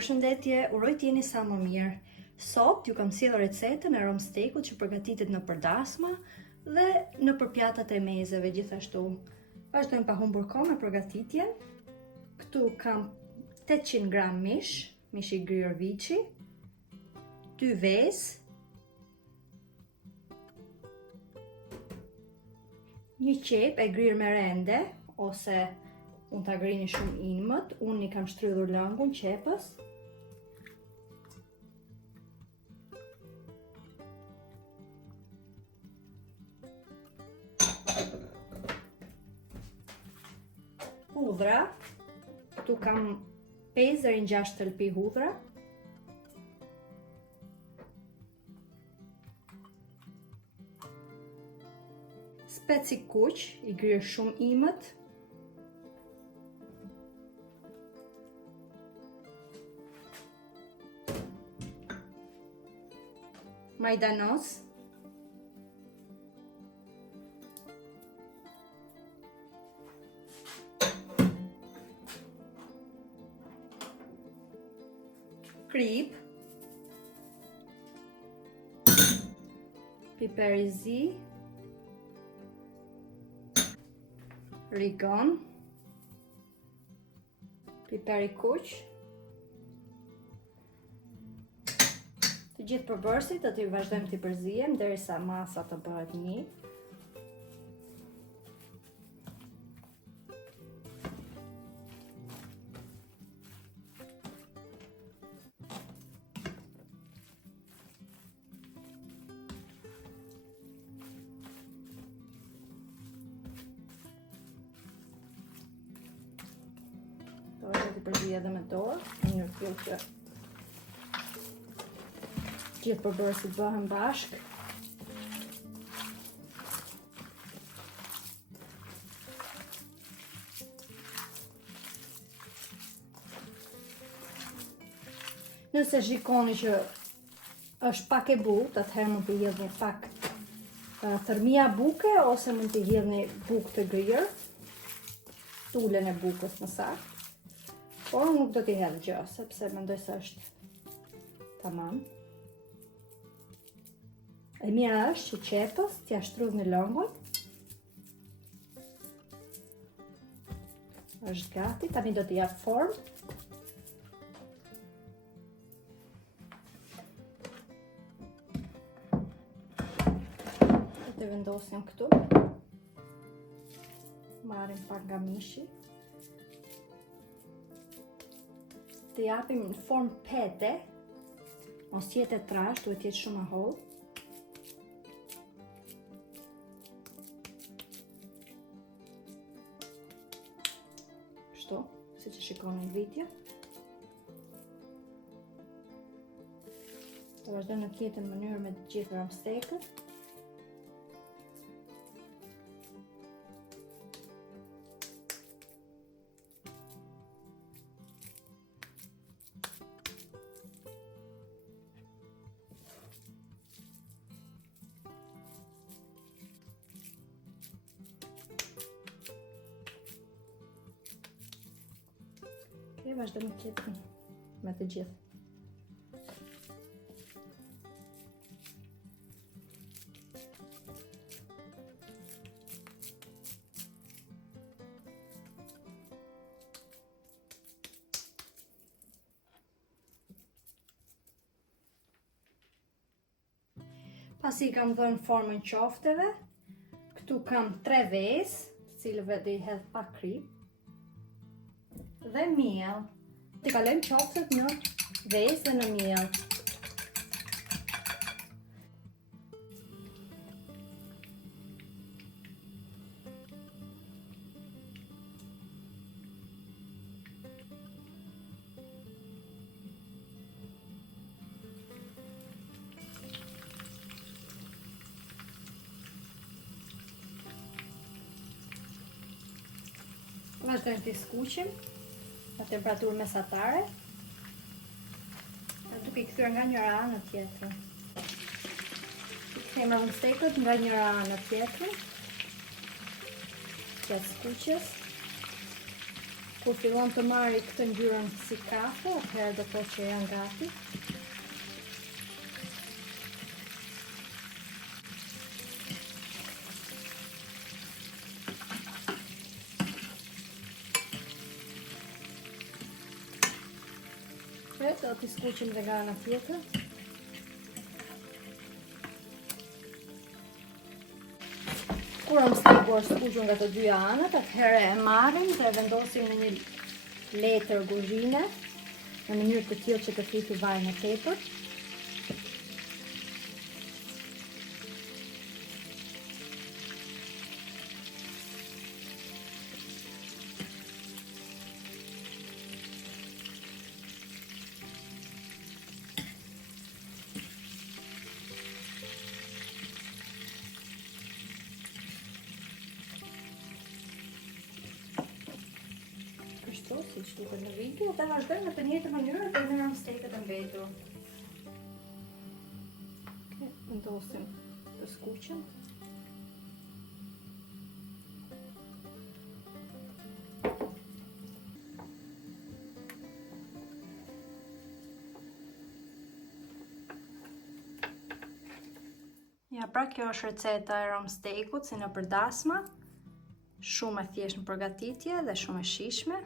Përshëndetje, uroj t'jeni sa më mirë. Sot ju kam sjellë recetën e romstekut që përgatitet në përdasma dhe në pjatat e mezeve gjithashtu. Vazhdojmë pa humbur kohë me përgatitjen. Këtu kam 800 gram mish i grirë viçi, 2 vezë, 1 qepë e grirë me rende, ose unë ta grini shumë inmët, unë i kam shtrydhur lëngun qepës. Hudhra, këtu kam 5 deri në 6 thelpinj hudhra. Spec i kuq, i grirë shumë imët. Majdanoz. Kripë. Perberesit. Rigon. Piper i kuq. Të gjithë përbërësit do t'i vazhdojmë t'i përzijem derisa masa të bëhet një. Do t'i përzije edhe me dorë, në një tillë që gjithë përbërësit bëhen bashkë. Nëse shikoni që është pak e butë, atëherë mund të hidhni pak thërmia buke ose mund të hidhni bukë të grirë, tulen e bukës më saktë. Por nuk do t'i hedh gjë, sepse mendoj se është tamam. E mira është që qepës t'ja shtrydhni lëngun. Është gati, tani do t'i jap formë. Do t'i vendosim këtu. Marrim pak nga mishi. T'i japim në formë pete, mos jetë e trash, duhet jetë shumë e hollë. Si që shikoni në video. Të vazhdojmë në tjetër mënyrë me të gjithë romstekët. Vazhdojmë tjetër me të gjithë. Pasi kam dhënë formën qofteve, këtu kam 3 vezë, të cilëve do i hedh pak kripë dhe miell. T'i kalojmë qoftet në vezë dhe në miell. Vazhdojmë t'i skuqim në temperaturë mesatare, duke i kthyer nga njëra anë në tjetrën. I kthejmë romstekët nga njëra anë në tjetrën, gjatë skuqjes. Kur fillon të marrë këtë ngjyrën si kafe, atëherë do të thotë që janë gati. Do t'i skuqim dhe nga ana tjetër. Kur ROMSTEK-u është skuqur nga të dyja anët, atëherë e marrim dhe e vendosim në një letër kuzhine në mënyrë të tillë që të thithë vajin e tepër. Si që duket në video, dhe vazhdojmë në të njëjtën mënyrë dhe në ROMSTEK-et e mbetur. Vendosim të skuqen. Ja, pra kjo është receta e ROMSTEK-ut si në përdasma, shumë e thjeshtë në përgatitje dhe shumë e shijshme.